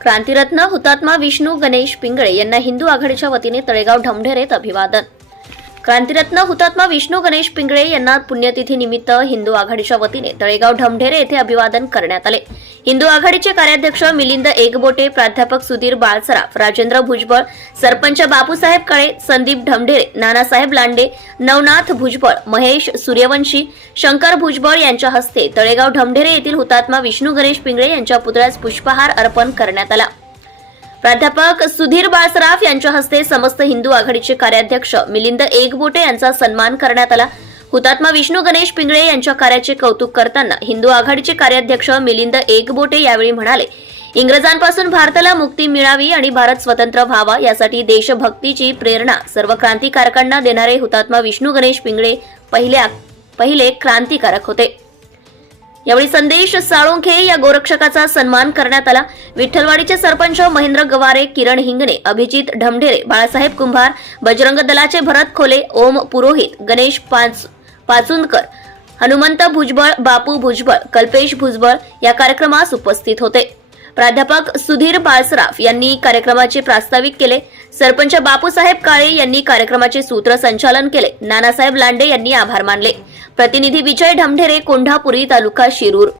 क्रांतिरत्न हुतात्मा विष्णू गणेश पिंगळे यांना हिंदू आघाडीच्या वतीने तळेगाव ढमढेरेत अभिवादन. क्रांतिरत्न हुतात्मा विष्णू गणेश पिंगळे यांना पुण्यतिथी निमित्त हिंदू आघाडीच्या वतीने तळेगाव ढमढेरे येथे अभिवादन करण्यात आले. हिंदू आघाडीचे कार्याध्यक्ष मिलिंद एकबोटे प्राध्यापक सुधीर बाळसराफ राजेंद्र भुजबळ सरपंच बापूसाहेब काळे संदीप ढमढेरे नानासाहेब लांडे नवनाथ भुजबळ महेश सूर्यवंशी शंकर भुजबळ यांच्या हस्ते तळेगाव ढमढेरे येथील हुतात्मा विष्णू गणेश पिंगळे यांच्या पुतळ्यास पुष्पहार अर्पण करण्यात आला. प्राध्यापक सुधीर बाळसराफ यांच्या हस्ते समस्त हिंदू आघाडीचे कार्याध्यक्ष मिलिंद एकबोटे यांचा सन्मान करण्यात आला. हुतात्मा विष्णू गणेश पिंगळे यांच्या कार्याचे कौतुक करताना हिंदू आघाडीचे कार्याध्यक्ष मिलिंद एकबोटे यावेळी म्हणाले इंग्रजांपासून भारताला मुक्ती मिळावी आणि भारत स्वतंत्र व्हावा यासाठी देशभक्तीची प्रेरणा सर्व क्रांतिकारकांना देणारे हुतात्मा विष्णू गणेश पिंगळे पहिले पहिले क्रांतिकारक होते. यावेळी संदेश साळुंखे या गोरक्षकाचा सन्मान करण्यात आला. विठ्ठलवाडीचे सरपंच महेंद्र गवारे किरण हिंगणे अभिजित ढमढेरे बाळासाहेब कुंभार बजरंग दलाचे भरत खोले ओम पुरोहित गणेश पाच पाचुंदकर हनुमंत भुजबळ बापू भुजबळ कल्पेश भुजबळ या कार्यक्रमास उपस्थित होते. प्राध्यापक सुधीर बाळसराफ यांनी कार्यक्रमाचे प्रास्ताविक केले. सरपंच बापूसाहेब काळे यांनी कार्यक्रमाचे सूत्रसंचालन केले. नानासाहेब लांडे यांनी आभार मानले. प्रतिनिधी विजय ढमढेरे कोंढापुरी तालुका शिरूर